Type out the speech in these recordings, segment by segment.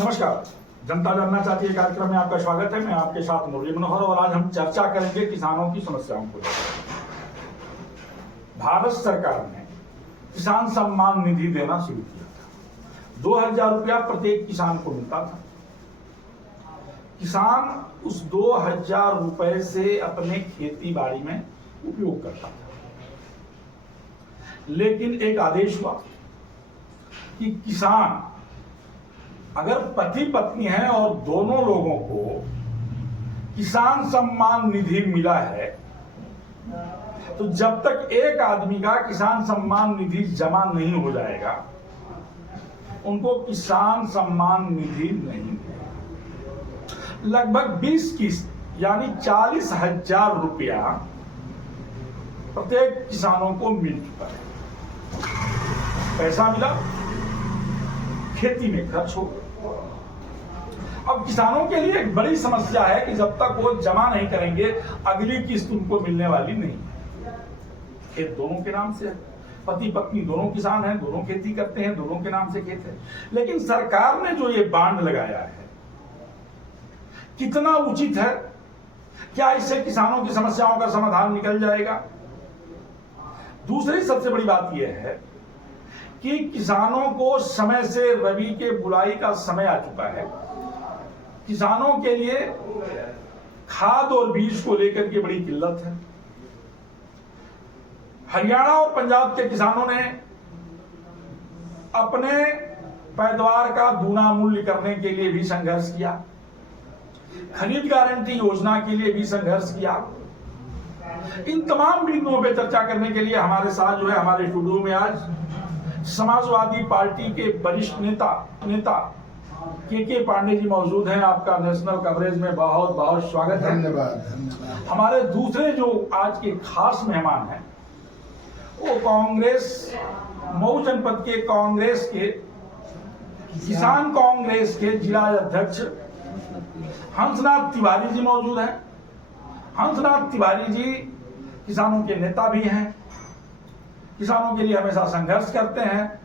नमस्कार। जनता जानना चाहती है कार्यक्रम में आपका स्वागत है। मैं आपके साथ मुरली मनोहर और आज हम चर्चा करेंगे किसानों की समस्याओं को लेकर। भारत सरकार ने किसान सम्मान निधि देना शुरू किया था। 2000 रुपया प्रत्येक किसान को मिलता था। किसान उस 2000 रुपए से अपने खेती बाड़ी में उपयोग करता था। लेकिन एक आदेश हुआ कि किसान अगर पति पत्नी है और दोनों लोगों को किसान सम्मान निधि मिला है तो जब तक एक आदमी का किसान सम्मान निधि जमा नहीं हो जाएगा उनको किसान सम्मान निधि नहीं मिलेगा। लगभग 20 किस्त यानी 40,000 रुपया प्रत्येक किसानों को मिल चुका है। पैसा मिला, खेती में खर्च हो। अब किसानों के लिए एक बड़ी समस्या है कि जब तक वो जमा नहीं करेंगे अगली किस्त उनको मिलने वाली नहीं। खेत दोनों के नाम से है, पति पत्नी दोनों किसान हैं, दोनों खेती करते हैं, दोनों के नाम से खेत है। लेकिन सरकार ने जो ये बांड लगाया है कितना उचित है? क्या इससे किसानों की समस्याओं का समाधान निकल जाएगा? दूसरी सबसे बड़ी बात यह है कि किसानों को समय से रबी के बुआई का समय आ चुका है। किसानों के लिए खाद और बीज को लेकर के बड़ी किल्लत है। हरियाणा और पंजाब के किसानों ने अपने पैदावार का दूना मूल्य करने के लिए भी संघर्ष किया, खरीद गारंटी योजना के लिए भी संघर्ष किया। इन तमाम बिंदुओं पर चर्चा करने के लिए हमारे साथ जो है हमारे स्टूडियो में आज समाजवादी पार्टी के वरिष्ठ नेता के पांडे जी मौजूद हैं। आपका नेशनल कवरेज में बहुत बहुत स्वागत है। धन्यवाद। हमारे दूसरे जो आज के खास मेहमान हैं वो कांग्रेस मऊ जनपद के कांग्रेस के किसान कांग्रेस के जिला अध्यक्ष हंसनाथ तिवारी जी मौजूद हैं। हंसनाथ तिवारी जी किसानों के नेता भी हैं, किसानों के लिए हमेशा संघर्ष करते हैं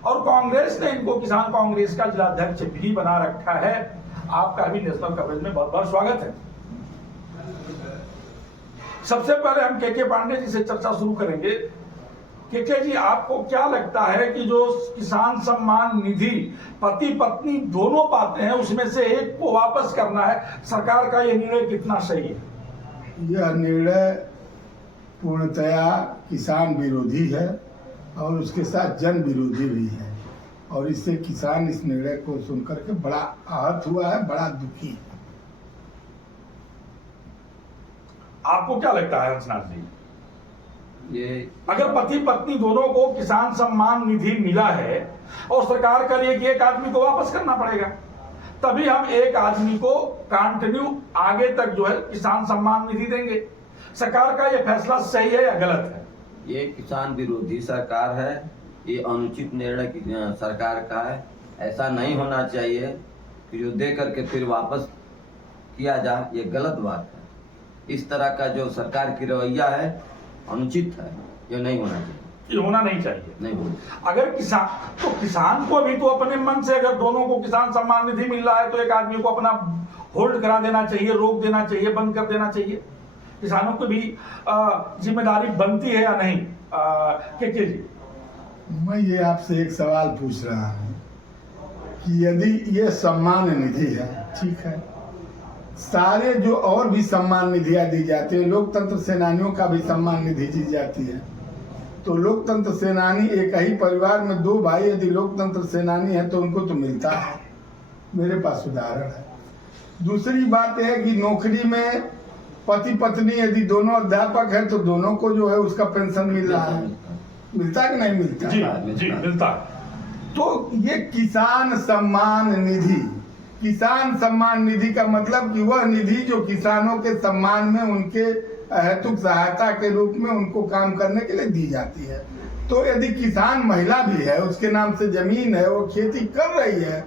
और कांग्रेस ने इनको किसान कांग्रेस का जिला अध्यक्ष भी बना रखा है। आपका भी नेशनल कवरेज में बहुत बहुत स्वागत है। सबसे पहले हम के पांडे जी से चर्चा शुरू करेंगे। के जी, आपको क्या लगता है कि जो किसान सम्मान निधि पति पत्नी दोनों पाते हैं उसमें से एक को वापस करना है, सरकार का यह निर्णय कितना सही है? यह निर्णय पूर्णतया किसान विरोधी है और उसके साथ जन विरोधी भी है और इससे किसान इस निर्णय को सुनकर के बड़ा आहत हुआ है, बड़ा दुखी है। आपको क्या लगता है हंसनाथ जी? ये अगर पति पत्नी दोनों को किसान सम्मान निधि मिला है और सरकार कर रही है कि एक आदमी को वापस करना पड़ेगा, तभी हम एक आदमी को कंटिन्यू आगे तक जो है किसान सम्मान निधि देंगे। सरकार का यह फैसला सही है या गलत है? ये किसान विरोधी सरकार है, ये अनुचित निर्णय सरकार का है। ऐसा नहीं होना चाहिए कि जो दे करके फिर वापस किया जाए, ये गलत बात है। इस तरह का जो सरकार की रवैया है अनुचित है, ये नहीं होना चाहिए। ये होना नहीं चाहिए। नहीं होना। अगर किसान को भी तो अपने मन से अगर दोनों को किसान सम्मान निधि मिल रहा है तो एक आदमी को अपना होल्ड करा देना चाहिए, रोक देना चाहिए, बंद कर देना चाहिए। किसानों को भी जिम्मेदारी बनती है या नहीं? के जी, मैं ये आपसे एक सवाल पूछ रहा हूँ कि यदि ये सम्मान निधि है, ठीक है, सारे जो और भी सम्मान निधियाँ दी जाती है, लोकतंत्र सेनानियों का भी सम्मान निधि दी जाती है, तो लोकतंत्र सेनानी एक ही परिवार में दो भाई यदि लोकतंत्र सेनानी है तो उनको तो मिलता है। मेरे पास उदाहरण है। दूसरी बात है कि नौकरी में पति पत्नी यदि दोनों अध्यापक है तो दोनों को जो है उसका पेंशन मिल रहा है, मिलता है कि नहीं मिलता? जी मिलता है। तो ये किसान सम्मान निधि, किसान सम्मान निधि का मतलब कि वह निधि जो किसानों के सम्मान में उनके हेतुक सहायता के रूप में उनको काम करने के लिए दी जाती है। तो यदि किसान महिला भी है, उसके नाम से जमीन है, वो खेती कर रही है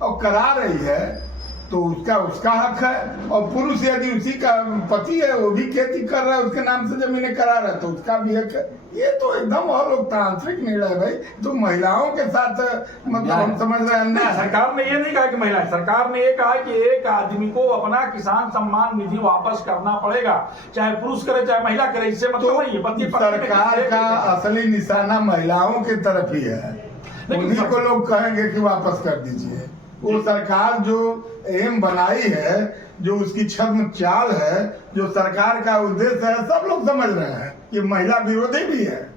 और करा रही है, तो उसका उसका हक है। और पुरुष यदि उसी का पति है, वो भी खेती कर रहा है, उसके नाम से जमीनें करा रहा है, तो उसका भी हक है। ये तो एकदम और लोकतांत्रिक निर्णय है भाई। तो महिलाओं के साथ मतलब हम समझ रहे हैं नहीं, ना, सरकार ने ये नहीं कहा कि महिला, सरकार ने ये कहा कि एक आदमी को अपना किसान सम्मान निधि वापस करना पड़ेगा, चाहे पुरुष करे चाहे महिला करे, इससे मतलब नहीं है। पति पत्नी में सरकार किसी का एक- असली निशाना महिलाओं की तरफ ही है। लेकिन उन्हीं को लोग कहेंगे कि वापस कर दीजिए। वो सरकार जो एम बनाई है, जो उसकी छद्म चाल है, जो सरकार का उद्देश्य है, सब लोग समझ रहे हैं। ये महिला विरोधी भी है।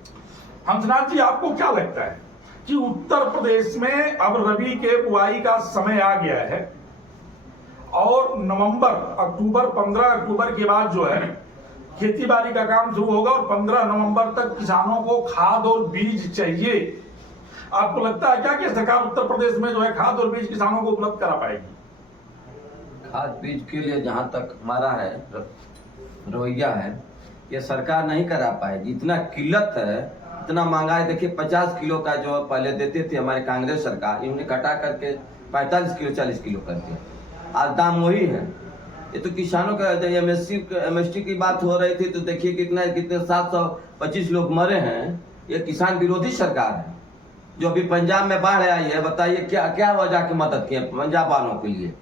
हंसनाथ जी, आपको क्या लगता है कि उत्तर प्रदेश में अब रबी के बुआई का समय आ गया है और अक्टूबर 15 अक्टूबर के बाद जो है खेती बाड़ी का काम शुरू होगा और 15 नवंबर तक किसानों को खाद और बीज चाहिए। आपको लगता है क्या कि सरकार उत्तर प्रदेश में जो है खाद और बीज किसानों को उपलब्ध करा पाएगी? खाद बीज के लिए जहाँ तक हमारा है रवैया है, ये सरकार नहीं करा पाएगी। इतना किल्लत है, इतना महंगाई। देखिए 50 किलो का जो पहले देते थे हमारी कांग्रेस सरकार, इन्होंने घटा करके 45 किलो 40 किलो कर दिया। आज दाम वही है। ये तो किसानों का एमएसटी की बात हो रही थी, तो देखिए कितने 725 लोग मरे हैं। ये किसान विरोधी सरकार है। जो अभी पंजाब में बाढ़ आई है, बताइए क्या क्या वजह की मदद की है पंजाब वालों के लिए?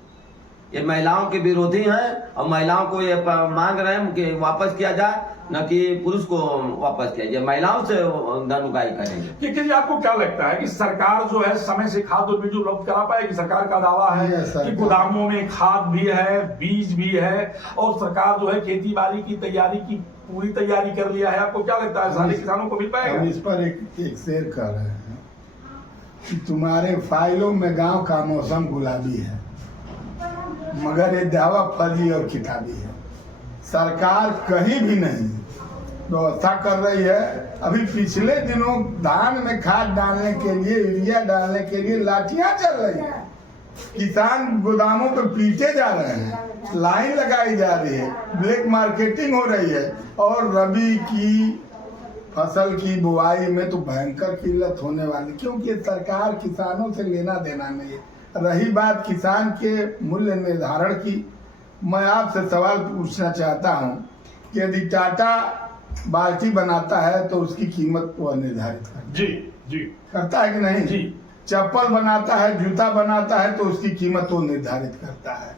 ये महिलाओं के विरोधी हैं और महिलाओं को ये मांग रहे हैं कि वापस किया जाए, न कि पुरुष को वापस किया जाए। महिलाओं से धन उगाई करेंगे। कि आपको क्या लगता है कि सरकार जो है समय से खाद और बीज उपलब्ध करा पाएगी? सरकार का दावा है कि गोदामों में खाद भी है, बीज भी है और सरकार जो है खेती बाड़ी की तैयारी की पूरी तैयारी कर लिया है। आपको क्या लगता है सारे किसानों को मिल पाएगा? हम इस पर एक शेर कर रहे हैं कि तुम्हारे फाइलों में गांव का मौसम गुलाबी है, मगर ये दावा फर्जी और किताबी है। सरकार कहीं भी नहीं व्यवस्था कर रही है। अभी पिछले दिनों धान में खाद डालने के लिए, यूरिया डालने के लिए लाठियां चल रही है। किसान गोदामों पे पीटे जा रहे हैं, लाइन लगाई जा रही है, ब्लैक मार्केटिंग हो रही है। और रबी की फसल की बुआई में तो भयंकर किल्लत होने वाली, क्योंकि सरकार किसानों से लेना देना नहीं है। रही बात किसान के मूल्य निर्धारण की, मैं आपसे सवाल पूछना चाहता हूं कि यदि टाटा बाल्टी बनाता है तो उसकी कीमत वह निर्धारित करता है कि नहीं? जी। चप्पल बनाता है, जूता बनाता है तो उसकी कीमत वो निर्धारित करता है।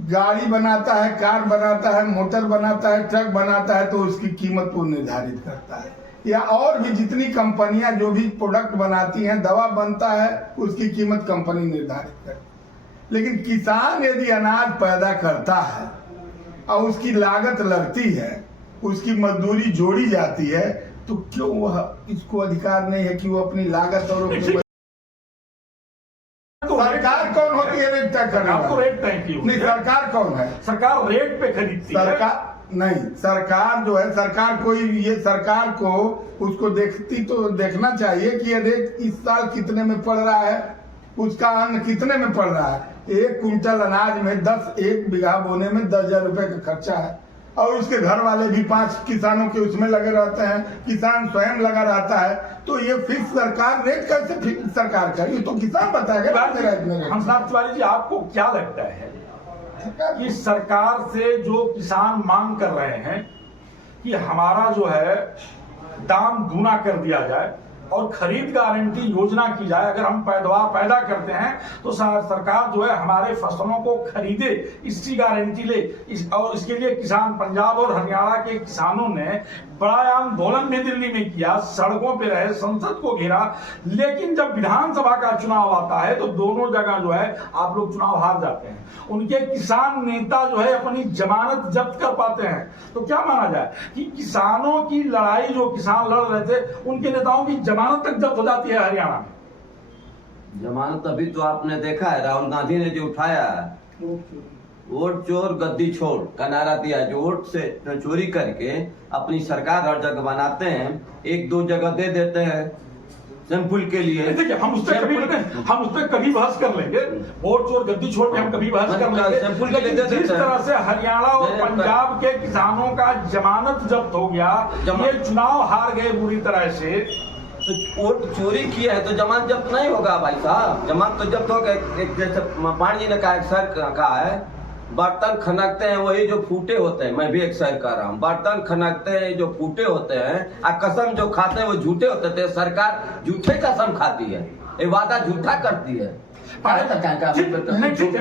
गाड़ी बनाता है, कार बनाता है, मोटर बनाता है, ट्रक बनाता है तो उसकी कीमत वो निर्धारित करता है। या और भी जितनी कंपनियां जो भी प्रोडक्ट बनाती हैं, दवा बनता है, उसकी कीमत कंपनी निर्धारित करती है। लेकिन किसान यदि अनाज पैदा करता है और उसकी लागत लगती है, उसकी मजदूरी जोड़ी जाती है, तो क्यों वह इसको अधिकार नहीं है कि वो अपनी लागत और सरकार कौन होती है रेट तय करने आपको वाली? रेट तय की नहीं, सरकार कौन है? सरकार रेट पे खरीदती है। सरकार नहीं, सरकार जो है, सरकार कोई ये सरकार को उसको देखना चाहिए कि ये रेट इस साल कितने में पड़ रहा है, उसका अन्न कितने में पड़ रहा है। 1 कुंटल अनाज में 1 बीघा बोने में 10,000 रुपए का खर्चा है और उसके घर वाले भी 5 किसानों के उसमें लगे रहते हैं, किसान स्वयं लगा रहता है। तो ये फिक्स सरकार रेट कैसे फिक्स सरकार करे? तो किसान बताएगा। हंसनाथ तिवारी जी, आपको क्या लगता है कि सरकार से जो किसान मांग कर रहे हैं कि हमारा जो है दाम दूना कर दिया जाए और खरीद गारंटी योजना की जाए, अगर हम पैदावार पैदा करते हैं तो सरकार जो है हमारे फसलों को खरीदे, इसकी गारंटी ले। और इसके लिए किसान, पंजाब और हरियाणा के किसानों ने बड़ा आंदोलन भी दिल्ली में किया, सड़कों पे रहे, संसद को घेरा। लेकिन जब विधानसभा का चुनाव आता है तो दोनों जगह जो है आप लोग चुनाव हार जाते हैं। उनके किसान नेता जो है अपनी जमानत जब्त कर पाते हैं। तो क्या माना जाए कि किसानों की लड़ाई जो किसान लड़ रहे थे, उनके नेताओं की जमानत तक जब्त हो जाती है हरियाणा में। जमानत अभी तो आपने देखा है, राहुल गांधी ने जो उठाया है, वोट चोर गद्दी छोड़ का नारा दिया, जो वोट से चोरी करके अपनी सरकार हर जगह बनाते हैं, 1-2 जगह दे देते हैं सैंपल के लिए। देखिए, हम उस पर कभी बहस कर लेंगे, वोट चोर गद्दी छोड़ पे हम कभी बहस कर लेंगे। लेकिन जिस तरह से हरियाणा और पंजाब के किसानों का जमानत जब्त हो गया, ये चुनाव हार गए बुरी तरह से, तो वोट चोरी किया है तो जमानत जब्त नहीं होगा भाई साहब। जमानत तो जब्त होगा। एक जैसे पांडे जी ने कहा, एक सर कहा है, बर्तन खनकते हैं वही जो फूटे होते हैं। मैं भी एक सर कह रहा हूँ, बर्तन खनकते हैं जो फूटे होते हैं, और कसम जो खाते हैं वो झूठे होते थे। सरकार झूठे कसम खाती है, ये वादा झूठा करती है। नहीं, ठीक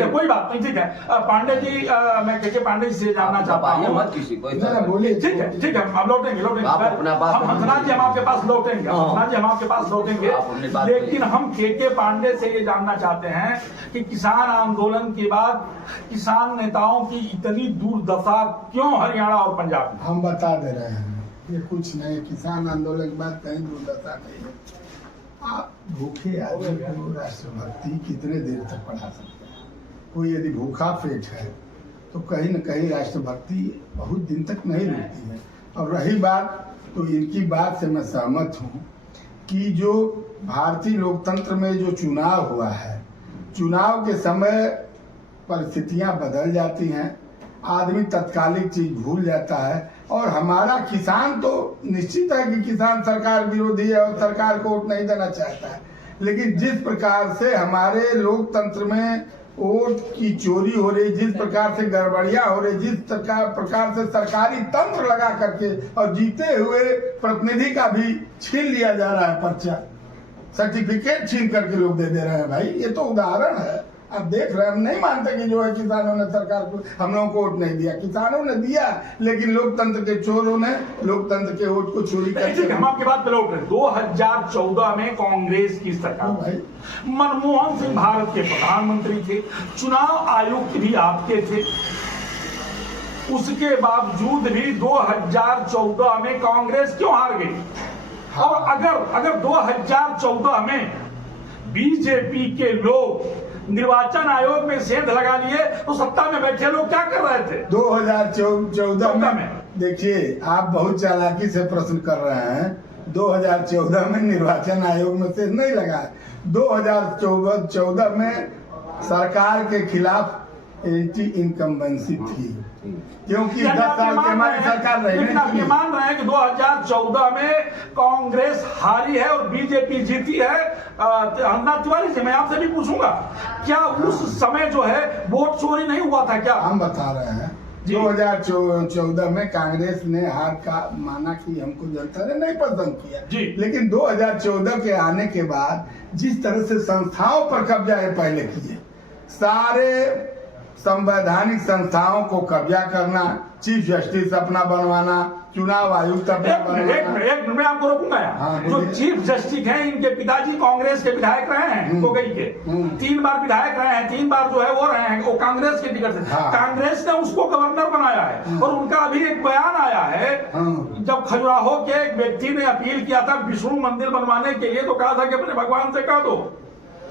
है, कोई बात नहीं, ठीक है। पांडे जी, मैं के पांडे जी से जानना चाहता हूँ। मत किसी को बोलिए। ठीक है, हम लौटेंगे। आप अपना बात हम हंसराज जी हम आपके पास लौटेंगे, हंसराज जी हम आपके पास लौटेंगे। लेकिन हम के पांडे से ये जानना चाहते हैं कि किसान आंदोलन के बाद किसान नेताओं की इतनी दुर्दशा क्यों हरियाणा और पंजाब में? हम बता दे रहे हैं, ये कुछ नहीं, किसान आंदोलन के बाद कहीं दुर्दशा नहीं है। आप भूखे आदमी को राष्ट्रभक्ति कितने देर तक पढ़ा सकते हैं? कोई यदि भूखा पेट है तो कहीं न कहीं राष्ट्रभक्ति बहुत दिन तक नहीं रुकती है। और रही बात, तो इनकी बात से मैं सहमत हूँ कि जो भारतीय लोकतंत्र में जो चुनाव हुआ है, चुनाव के समय परिस्थितियाँ बदल जाती हैं, आदमी तत्कालिक चीज भूल जाता है। और हमारा किसान तो निश्चित है कि किसान सरकार विरोधी है और सरकार को वोट नहीं देना चाहता है, लेकिन जिस प्रकार से हमारे लोकतंत्र में वोट की चोरी हो रही, जिस प्रकार से गड़बड़ियां हो रही, जिस प्रकार से सरकारी तंत्र लगा करके और जीते हुए प्रतिनिधि का भी छीन लिया जा रहा है, पर्चा सर्टिफिकेट छीन करके लोग दे रहे हैं। भाई ये तो उदाहरण है, आप देख रहे हैं। हम नहीं मानते कि जो है किसानों ने सरकार को, हम लोगों को वोट नहीं दिया, किसानों ने दिया, लेकिन लोकतंत्र के चोरों ने लोकतंत्र के वोट को चोरी कर। हम आपकी बात पे लौट रहे। 2014 में कांग्रेस की सरकार, भाई मनमोहन सिंह भारत के प्रधानमंत्री थे, चुनाव आयुक्त भी आपके थे, उसके बावजूद भी 2014 में कांग्रेस क्यों हार गई? और अगर 2014 में बीजेपी के लोग निर्वाचन आयोग में सेंध लगा लिए तो सत्ता में बैठे लोग क्या कर रहे थे? 2014 में देखिए, आप बहुत चालाकी से प्रश्न कर रहे हैं। 2014 में निर्वाचन आयोग में सेंध नहीं लगा। 2014 में सरकार के खिलाफ एंटी इनकम्बेंसी थी, क्योंकि 10 साल की हमारी सरकार रही। लेकिन आप ये मान रहे हैं कि 2014 में कांग्रेस हारी है और बीजेपी जीती है। अन्ना तिवारी से मैं आपसे भी पूछूंगा, क्या उस समय जो है वोट चोरी नहीं हुआ था क्या? हम बता रहे हैं 2014 में कांग्रेस ने हार का माना कि हमको जनता ने नहीं पसंद किया जी। लेकिन 2014 के आने के बाद जिस तरह से संस्थाओं पर कब्जा है पहले किए, सारे संवैधानिक संस्थाओं को कब्जा करना, चीफ जस्टिस अपना बनवाना, चुनाव आयुक्त अपना बनवाना। एक मैं आपको रोकूंगा यार। जो चीफ जस्टिस हैं, इनके पिताजी कांग्रेस के विधायक रहे हैं कोगई के, 3 बार विधायक रहे हैं, 3 बार जो है वो रहे हैं, वो कांग्रेस के टिकट से। कांग्रेस ने उसको गवर्नर बनाया है। और उनका अभी एक बयान आया है, जब खजुराहो के एक व्यक्ति ने अपील किया था विष्णु मंदिर बनवाने के लिए, तो कहा था कि अपने भगवान से कह दो।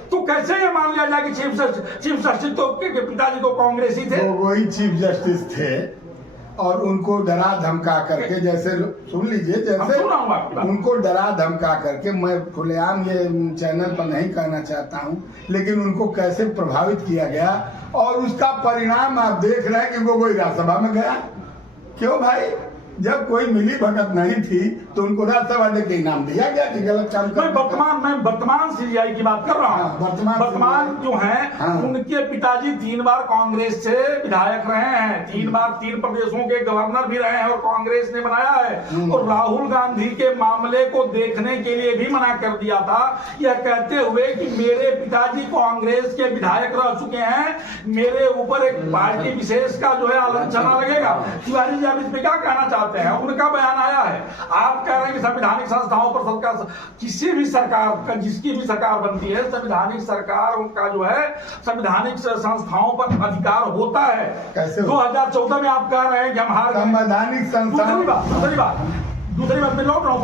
तो कैसे ये मान लिया जाए कि चीफ जस्टिस तो के पिताजी तो कांग्रेसी थे? वही चीफ जस्टिस थे और उनको डरा धमका करके, जैसे सुन लीजिए, जैसे उनको डरा धमका करके, मैं खुलेआम ये चैनल पर नहीं कहना चाहता हूँ, लेकिन उनको कैसे प्रभावित किया गया और उसका परिणाम आप देख रहे हैं कि वो कोई राज्यसभा में गया। क्यों भाई? जब कोई मिली भगत नहीं थी तो उनको राज्यसभा दे के इनाम दिया गया कि गलत काम कर। मैं वर्तमान सीजीआई की बात कर रहा हूँ। वर्तमान जो है, उनके पिताजी 3 बार कांग्रेस से विधायक रहे हैं, 3 बार 3 प्रदेशों के गवर्नर भी रहे हैं और कांग्रेस ने बनाया है। और राहुल गांधी के मामले को देखने के लिए भी मना कर दिया था, यह कहते हुए कि मेरे पिताजी कांग्रेस के विधायक रह चुके हैं, मेरे ऊपर एक पार्टी विशेष का जो है आलोचना लगेगा। तिवारी जी आप इस पे क्या कहना चाहते हैं? उनका बयान आया है, आप कह रहे हैं कि संवैधानिक संस्थाओं पर सरकार, किसी भी सरकार का, जिसकी भी सरकार बनती है, संवैधानिक सरकार उनका जो है संवैधानिक संस्थाओं पर अधिकार होता है। कैसे 2014 में आप कह रहे हैं कि हम हार गए संवैधानिक संस्थान। दूसरी बात मैं लौट रहा हूँ,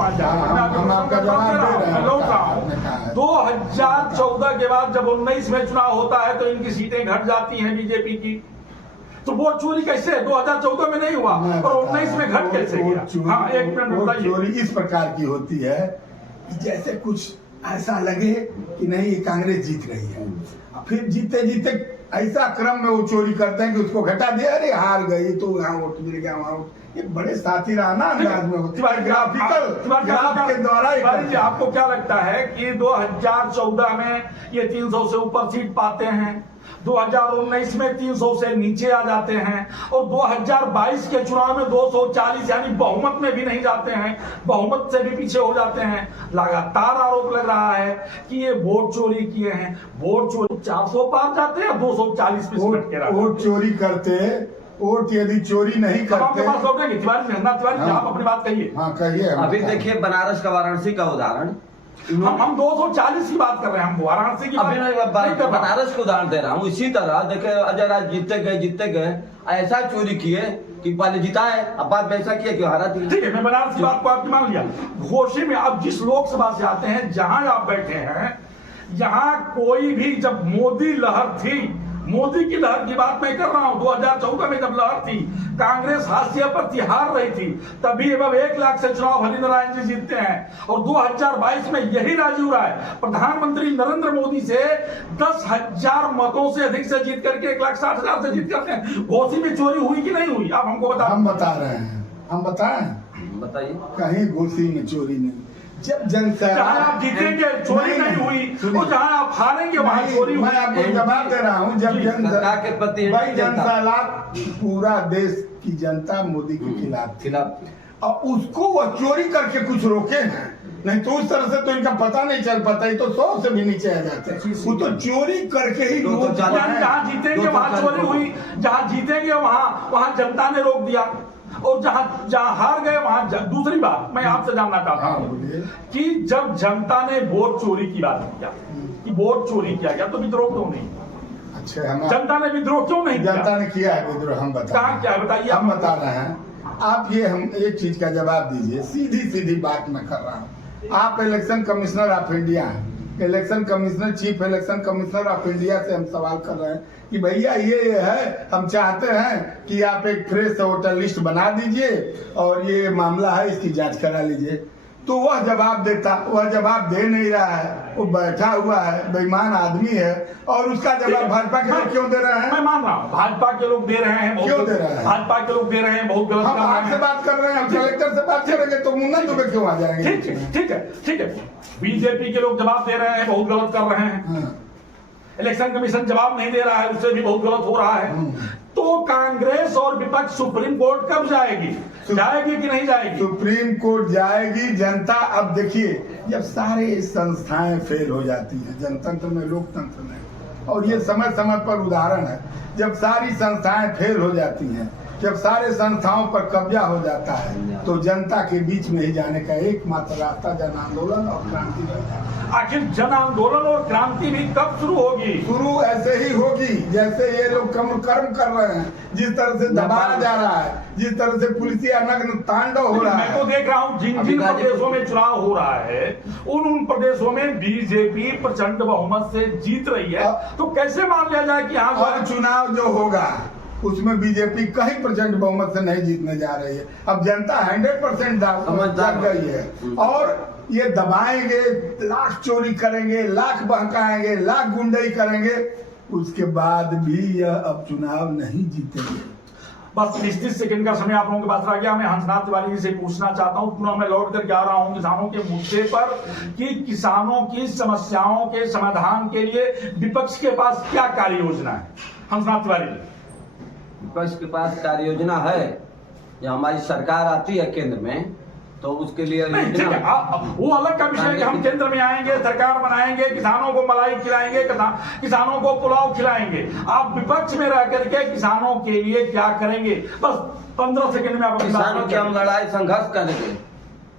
2014 के बाद जब 19 में चुनाव होता है तो इनकी सीटें घट जाती हैं बीजेपी की। तो वोट चोरी कैसे 2014 में नहीं हुआ और 19 में घट कैसे गया? हाँ, एक मिनट बताइए। चोरी इस प्रकार की होती है कि जैसे कुछ ऐसा लगे कि नहीं ये कांग्रेस जीत रही है, फिर जीते जीते ऐसा क्रम में वो चोरी करते हैं कि उसको घटा दिया, अरे हार गई तो यहाँ वोट मिल गया, वहाँ वोट। ये बड़े साथीराना अंदाज में होती है, ग्राफिकल ग्राफ के द्वारा ही तिवारी जी, करते हैं। आपको क्या लगता है कि 2014 में ये 300 से ऊपर सीट पाते हैं, 2019 में 300 से नीचे आ जाते हैं, और 2022 के चुनाव में 240 यानी बहुमत में भी नहीं जाते हैं, बहुमत से भी पीछे हो जाते हैं। लगातार आरोप लग रहा है कि ये वोट चोरी किए हैं। वोट चोरी 400 पार जाते हैं, 240 पे सिमट के रहते हैं। वोट चोरी करते, वोट यदि चोरी नहीं हम करते। आपके पास लौटेंगे तिवारी जी, तिवारी जी, हाँ। आप अपनी बात कहिए। हाँ कहिए। अभी देखिए बनारस का वाराणसी का उदाहरण, हम 240 की बात कर रहे हैं, हम वाराणसी की अभी मैं नहीं कर रहा। बनारस को उदाहरण दे रहा हूँ। इसी तरह देखिए अजय राज जीतते गए ऐसा चोरी किए कि पहले जिताए, अब बाद में ऐसा किया कि हारा दिया। ठीक है, मैं बनारस की बात को आपकी मान लिया। घोषी में अब जिस लोकसभा से आते हैं, जहां आप बैठे हैं, यहाँ कोई भी, जब मोदी लहर थी, मोदी की लहर की बात मैं कर रहा हूं, 2014 में जब लहर थी, कांग्रेस हाशिए पर थी, हार रही थी, तभी अब 1 लाख से चुनाव हरिनारायण जी जीतते हैं। और 2022 में यही राजीव राय प्रधानमंत्री नरेंद्र मोदी से 10,000 मतों से अधिक से जीत करके 1,60,000 से जीत करके हैं। घोषी में चोरी हुई कि नहीं हुई, आप हमको बता। हम बता रहे हैं, हम बताएं, बताइए। कहीं घुसी में चोरी नहीं। जब जनता, जहां आप जीतेंगे चोरी नहीं हुई, और जहां आप हारेंगे वहां चोरी हुई। मैं आपको जवाब दे रहा हूँ। जब सरकार के प्रति भाई जनता। जनता, पूरा देश की जनता मोदी के खिलाफ थी, और उसको वो चोरी करके कुछ रोके हैं, नहीं तो उस तरह से तो इनका पता नहीं चल पाता। ये तो 100 से भी नीचे आ जाते हैं। वो तो चोरी करके ही दो तो रोक चालीस- पाए। जहां जीतेंगे वहां चोरी हुई, जहां जीतेंगे वहां जनता ने रोक दिया, और जहां हार गए वहां दूसरी बात मैं आपसे जानना चाहता हाँ, हूं बोलिए। कि जब जनता ने वोट चोरी की बात किया, कि वोट चोरी किया गया, तो विद्रोह क्यों नहीं? अच्छा, हम जनता ने विद्रोह क्यों नहीं जनता किया? ने किया है विद्रोह, हम बता कहाँ किया है बताइए। हम बता रहे हैं। आप ये हम एक चीज का जवाब दीजिए, सीधी सीधी बात मैं कर रहा हूँ। आप इलेक्शन कमिश्नर ऑफ इंडिया हैं, election commissioner, chief election commissioner of India से हम सवाल कर रहे हैं कि भैया ये है, हम चाहते हैं कि आप एक फ्रेश वोटर लिस्ट बना दीजिए और ये मामला है, इसकी जांच करा लीजिए। तो वह जवाब देता, वह जवाब दे नहीं रहा है, वो बैठा हुआ है, बेईमान आदमी है, और उसका जवाब भाजपा के लोग क्यों दे रहे हैं? मैं मान रहा हूँ भाजपा के लोग दे रहे हैं, बहुत क्यों दे रहे हैं? भाजपा के लोग दे रहे हैं, बहुत गलत हम कर रहे आपसे हैं। बात कर रहे हैं, हम कलेक्टर से बात करेंगे तो मुन्ना दुबे क्यों आ जाएंगे? ठीक है, ठीक है, ठीक है। बीजेपी के लोग जवाब दे रहे हैं, बहुत गलत कर रहे हैं। हाँ। इलेक्शन कमीशन जवाब नहीं दे रहा है, उससे भी बहुत गलत हो रहा है। तो कांग्रेस और विपक्ष सुप्रीम कोर्ट कब जाएगी? जाएगी कि नहीं जाएगी? सुप्रीम कोर्ट जाएगी। जनता, अब देखिए, जब सारे संस्थाएं फेल हो जाती हैं, जनतंत्र में, लोकतंत्र में, और ये समय समय पर उदाहरण है, जब सारी संस्थाएं फेल हो जाती हैं, जब सारे संस्थाओं पर कब्जा हो जाता है, तो जनता के बीच में ही जाने का एकमात्र रास्ता जन आंदोलन और क्रांति रहेगा। आखिर जन आंदोलन और क्रांति भी कब शुरू होगी? शुरू ऐसे ही होगी जैसे ये लोग कर्म कर रहे हैं, जिस तरह से दबाया जा रहा है, जिस तरह से पुलिसिया नग्न तांडव हो रहा मैं तो है। देख रहा हूँ जिन जिन प्रदेशों में चुनाव हो रहा है, उन प्रदेशों में बीजेपी प्रचंड बहुमत से जीत रही है, तो कैसे मान लिया जाए कि यहाँ और चुनाव जो होगा उसमें बीजेपी कहीं प्रचंड बहुमत से नहीं जीतने जा रही है। अब जनता 100% समझदार जाग गई है, और ये दबाएंगे, लाख चोरी करेंगे, लाख बहकाएंगे, लाख गुंडई करेंगे, उसके बाद भी यह अब चुनाव नहीं जीतेंगे। बस 30 सेकंड का समय आप लोगों के पास रह गया। मैं हंसनाथ तिवारी जी से पूछना चाहता हूं, पुनः मैं लौट करके आ रहा हूं किसानों के मुद्दे पर, कि किसानों की समस्याओं के समाधान के लिए विपक्ष के पास क्या कार्य योजना है? हंसनाथ तिवारी जी। विपक्ष के पास कार्य योजना है, या हमारी सरकार आती है केंद्र में तो उसके लिए नहीं, ठीक है, वो अलग का विषय है कि हम केंद्र में आएंगे, सरकार बनाएंगे, किसानों को मलाई खिलाएंगे, किसानों को पुलाव खिलाएंगे। आप विपक्ष में रह करके किसानों के लिए क्या करेंगे? बस 15 सेकंड में आप किसानों की हम लड़ाई संघर्ष करेंगे,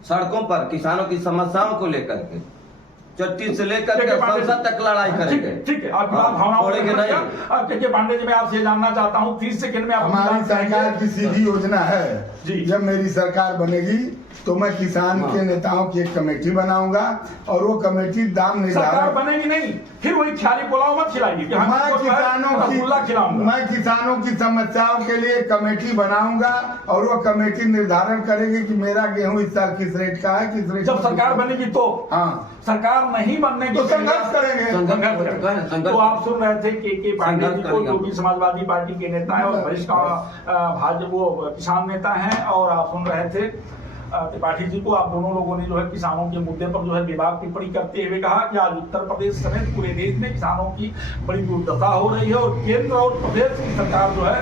सड़कों पर किसानों की समस्याओं को लेकर के, चट्टी से लेकर के संसद तक लड़ाई करेंगे। ठीक है, आपकी बात भावनाओं छोड़ेंगे नहीं। के पांडे जी, मैं आपसे जानना चाहता हूँ 30 सेकंड में आप हमारी सरकार की सीधी योजना है, जी। जब मेरी सरकार बनेगी तो मैं किसान हाँ। के नेताओं की एक कमेटी बनाऊंगा और वो कमेटी दाम सरकार निर्धारण। बनेगी नहीं, फिर वही ख्याली पुलाव मत खिलाइए कि हम मैं इसको जो है रसगुल्ला खिलाऊंगा। मैं किसानों की समस्याओं के लिए कमेटी बनाऊंगा और वो कमेटी निर्धारण करेगी कि मेरा गेहूं इस साल किस रेट का है, किस रेट जब में सरकार बनेगी तो हाँ सरकार नहीं बनने की तो संघर्ष करेंगे। संघर्ष करेंगे। तो आप सुन रहे थे के पांडे जी को, जो भी समाजवादी पार्टी के नेता है और वरिष्ठ भाजपा वो किसान नेता हैं, और आप सुन रहे थे त्रिपाठी जी को। आप दोनों लोगों ने जो है किसानों के मुद्दे पर जो है बेबाक टिप्पणी करते हुए कहा कि आज उत्तर प्रदेश समेत पूरे देश में किसानों की बड़ी दुर्दशा हो रही है और केंद्र और प्रदेश की सरकार जो है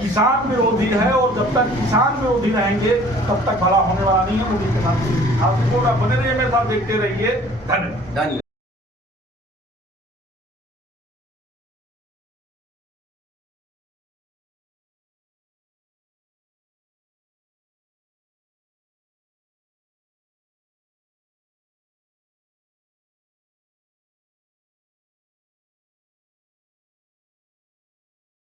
किसान विरोधी है, और जब तक किसान विरोधी रहेंगे तब तक भला होने वाला नहीं है। मुझे किसान बने रहिए, मेरे साथ देखते रहिए। धन्यवाद। धन्यवाद।